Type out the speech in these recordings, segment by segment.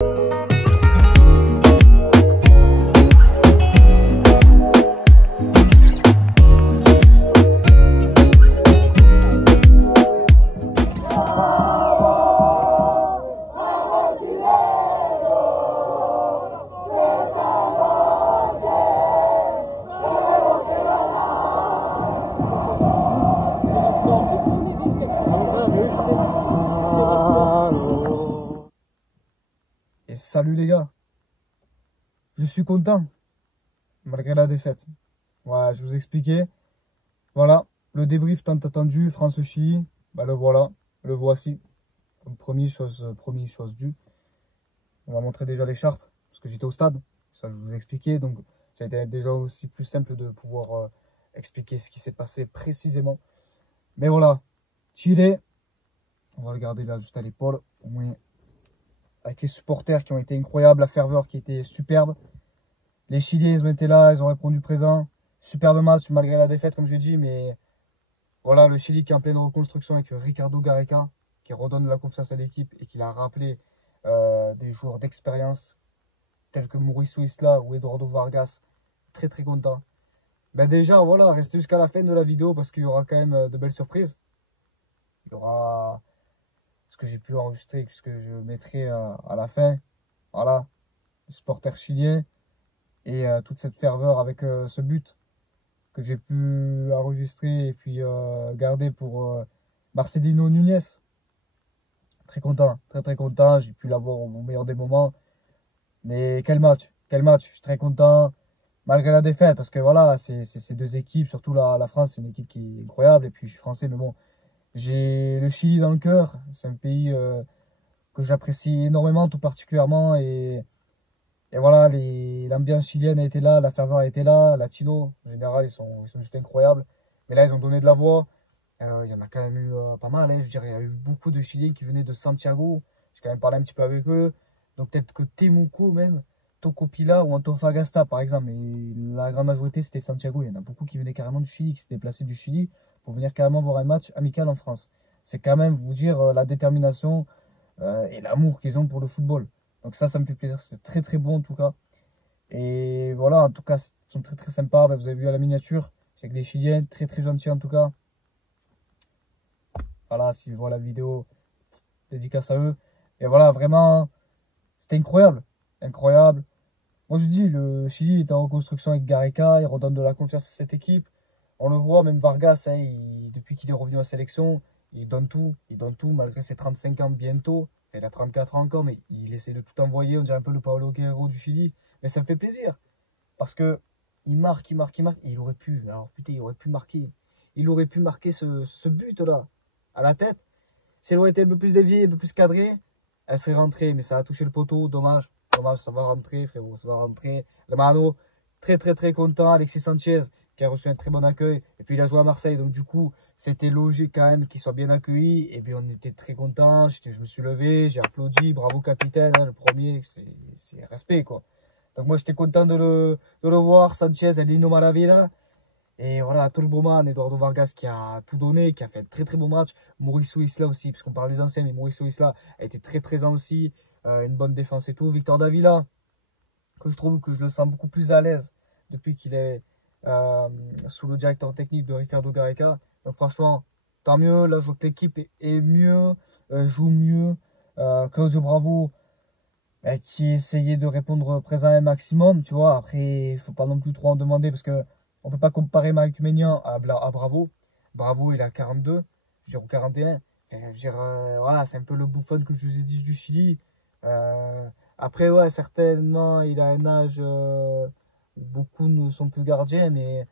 Et salut les gars, je suis content, malgré la défaite. Ouais, je vous expliquais. Voilà, le débrief tant attendu, France-Chili, bah le voilà, le voici. Comme promis, chose due. On va montrer déjà l'écharpe, parce que j'étais au stade, ça je vous ai expliqué. Donc ça a été déjà aussi plus simple de pouvoir expliquer ce qui s'est passé précisément. Mais voilà, Chili, on va le garder là juste à l'épaule, au moins avec les supporters qui ont été incroyables, la ferveur qui était superbe. Les Chiliens, ils ont été là, ils ont répondu présent. Superbe match malgré la défaite, comme j'ai dit, mais voilà, le Chili qui est en pleine reconstruction avec Ricardo Gareca, qui redonne de la confiance à l'équipe et qui l'a rappelé des joueurs d'expérience tels que Mauricio Isla ou Eduardo Vargas. Très très content. Ben déjà, voilà, restez jusqu'à la fin de la vidéo parce qu'il y aura quand même de belles surprises. Il y aura ce que j'ai pu enregistrer, ce que je mettrai à la fin. Voilà, les supporters chiliens et toute cette ferveur avec ce but que j'ai pu enregistrer et puis garder pour Marcelino Núñez. Très content, très très content. J'ai pu l'avoir au meilleur des moments. Mais quel match, quel match. Je suis très content malgré la défaite parce que voilà, c'est ces deux équipes, surtout la France, c'est une équipe qui est incroyable. Et puis je suis français, mais bon, j'ai le Chili dans le cœur. C'est un pays que j'apprécie énormément, tout particulièrement. Et voilà, l'ambiance chilienne a été là, la ferveur a été là, latino, en général, ils sont juste incroyables. Mais là, ils ont donné de la voix. Il y en a quand même eu pas mal, hein. Je dirais, il y a eu beaucoup de Chiliens qui venaient de Santiago. J'ai quand même parlé un petit peu avec eux. Donc peut-être que Temuco même, Tocopila ou Antofagasta, par exemple. Mais la grande majorité, c'était Santiago. Il y en a beaucoup qui venaient carrément du Chili, qui s'étaient déplacés du Chili pour venir carrément voir un match amical en France. C'est quand même vous dire la détermination et l'amour qu'ils ont pour le football. Donc ça me fait plaisir. C'est très très bon en tout cas. Et voilà, en tout cas, ils sont très très sympas. Vous avez vu à la miniature, c'est avec des Chiliens, très très gentils en tout cas. Voilà, s'ils voient la vidéo, dédicace à eux. Et voilà, vraiment, c'était incroyable. Incroyable. Moi je dis, le Chili est en reconstruction avec Gareca, il redonne de la confiance à cette équipe. On le voit, même Vargas, hein, depuis qu'il est revenu en sélection, il donne tout malgré ses 35 ans bientôt. Enfin, il a 34 ans encore, mais il essaie de tout envoyer. On dirait un peu le Paulo Guerrero du Chili. Mais ça me fait plaisir. Parce que il marque, il marque, il marque. Et il aurait pu, alors putain, il aurait pu marquer. Il aurait pu marquer ce but-là, à la tête. Si elle aurait été un peu plus déviée, un peu plus cadrée, elle serait rentrée. Mais ça a touché le poteau, dommage. Dommage, ça va rentrer, frérot, ça va rentrer. Le Mano, très très très content. Alexis Sanchez, qui a reçu un très bon accueil. Et puis il a joué à Marseille, donc du coup, c'était logique quand même qu'il soit bien accueilli. Et puis on était très contents. Je me suis levé, j'ai applaudi. Bravo capitaine, hein, le premier, c'est respect quoi. Donc moi j'étais content de le voir. Sanchez, Lino Malavilla. Et voilà, tout le beau man, Eduardo Vargas qui a tout donné, qui a fait un très très beau match. Mauricio Isla aussi, parce qu'on parle des anciens, mais Mauricio Isla a été très présent aussi. Une bonne défense et tout. Victor Davila, que je trouve que je le sens beaucoup plus à l'aise depuis qu'il est sous le directeur technique de Ricardo Gareca. Donc franchement, tant mieux. Là, je vois que l'équipe est mieux, joue mieux. Claudio Bravo, qui essayait de répondre présent un maximum, tu vois. Après, il faut pas non plus trop en demander parce que on peut pas comparer Mike Maignan à Bravo. Bravo, il a 42, je veux dire, ou 41. Et je veux dire, voilà, c'est un peu le bouffon que je vous ai dit du Chili. Après, ouais, certainement, il a un âge où beaucoup ne sont plus gardiens, mais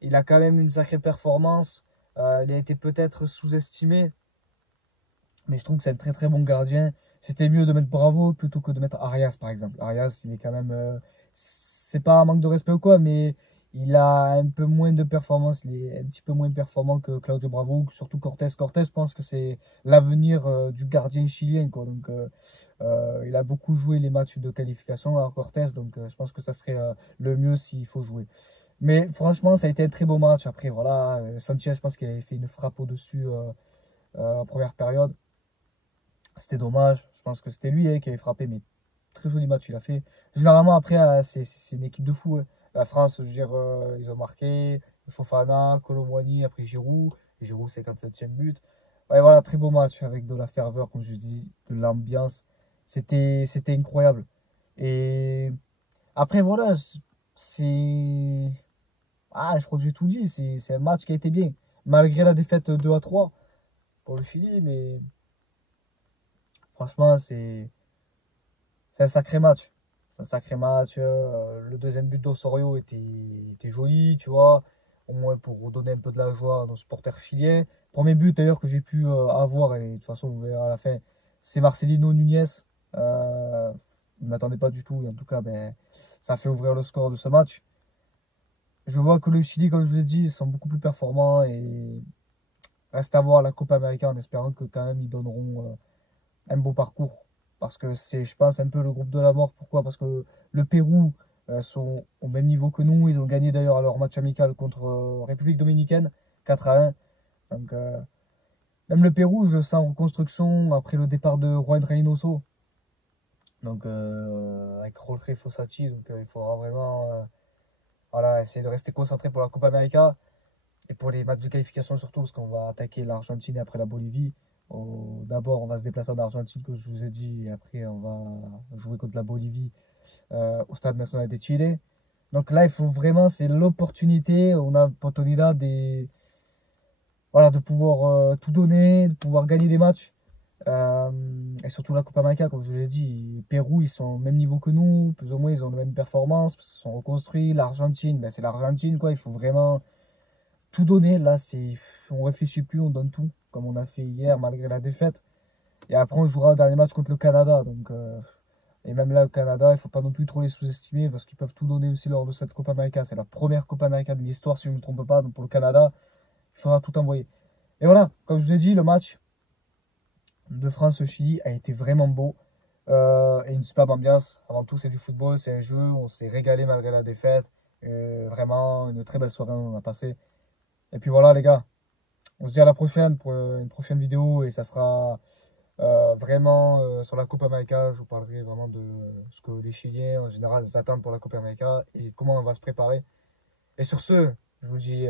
il a quand même une sacrée performance. Il a été peut-être sous-estimé, mais je trouve que c'est un très très bon gardien. C'était mieux de mettre Bravo plutôt que de mettre Arias, par exemple. Arias, il est quand même... c'est pas un manque de respect ou quoi, mais il a un peu moins de performance. Il est un petit peu moins performant que Claudio Bravo, surtout Cortés. Cortés, je pense que c'est l'avenir du gardien chilien, quoi. Donc, il a beaucoup joué les matchs de qualification à Cortés, donc je pense que ça serait le mieux s'il faut jouer. Mais franchement, ça a été un très beau match. Après, voilà, Sanchez, je pense qu'il avait fait une frappe au-dessus en première période. C'était dommage. Je pense que c'était lui qui avait frappé, mais très joli match il a fait. Généralement, après, c'est une équipe de fou. Hein. La France, je veux dire, ils ont marqué. Fofana, Kolo Muani, après Giroud. Et Giroud, 57e but. Ouais, voilà, très beau match avec de la ferveur, comme je dis, de l'ambiance. C'était incroyable. Et après, voilà, c'est. Ah, je crois que j'ai tout dit. C'est un match qui a été bien. Malgré la défaite 2-3 pour le Chili, mais franchement, c'est un sacré match. C'est un sacré match. Le deuxième but d'Osorio était joli, tu vois. Au moins pour redonner un peu de la joie à nos supporters chiliens. Premier but d'ailleurs que j'ai pu avoir, et de toute façon, vous verrez à la fin, c'est Marcelino Nunez. Je ne m'attendais pas du tout. Et en tout cas, ben, ça a fait ouvrir le score de ce match. Je vois que le Chili, comme je vous ai dit, sont beaucoup plus performants et reste à voir la Copa América en espérant que quand même ils donneront un beau parcours. Parce que c'est, je pense, un peu le groupe de la mort. Pourquoi? Parce que le Pérou sont au même niveau que nous. Ils ont gagné d'ailleurs à leur match amical contre République Dominicaine, 4-1. Donc, même le Pérou, je sens en reconstruction après le départ de Juan Reynoso. Donc, avec Jorge Fossati. Donc, il faudra vraiment voilà, essayer de rester concentré pour la Copa América. Et pour les matchs de qualification surtout, parce qu'on va attaquer l'Argentine et après la Bolivie. D'abord, on va se déplacer en Argentine, comme je vous ai dit, et après, on va jouer contre la Bolivie au Stade National de Chile. Donc là, il faut vraiment, c'est l'opportunité. On a l'opportunité voilà, de pouvoir tout donner, de pouvoir gagner des matchs. Et surtout la Copa América, comme je vous l'ai dit, Pérou, ils sont au même niveau que nous, plus ou moins, ils ont les mêmes performances, ils se sont reconstruits. L'Argentine, ben, c'est l'Argentine, quoi. Il faut vraiment tout donner. Là, on réfléchit plus, on donne tout, comme on a fait hier, malgré la défaite. Et après, on jouera le dernier match contre le Canada. Donc, et même là, le Canada, il ne faut pas non plus trop les sous-estimer parce qu'ils peuvent tout donner aussi lors de cette Copa América. C'est la première Copa América de l'histoire, si je ne me trompe pas. Donc, pour le Canada, il faudra tout envoyer. Et voilà, comme je vous ai dit, le match de France-Chili a été vraiment beau. Et une superbe ambiance. Avant tout, c'est du football, c'est un jeu. On s'est régalé malgré la défaite. Vraiment, une très belle soirée on a passé. Et puis voilà, les gars. On se dit à la prochaine pour une prochaine vidéo. Et ça sera vraiment sur la Copa América. Je vous parlerai vraiment de ce que les Chiliens en général nous attendent pour la Copa América et comment on va se préparer. Et sur ce, je vous dis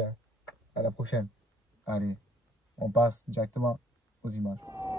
à la prochaine. Allez, on passe directement aux images.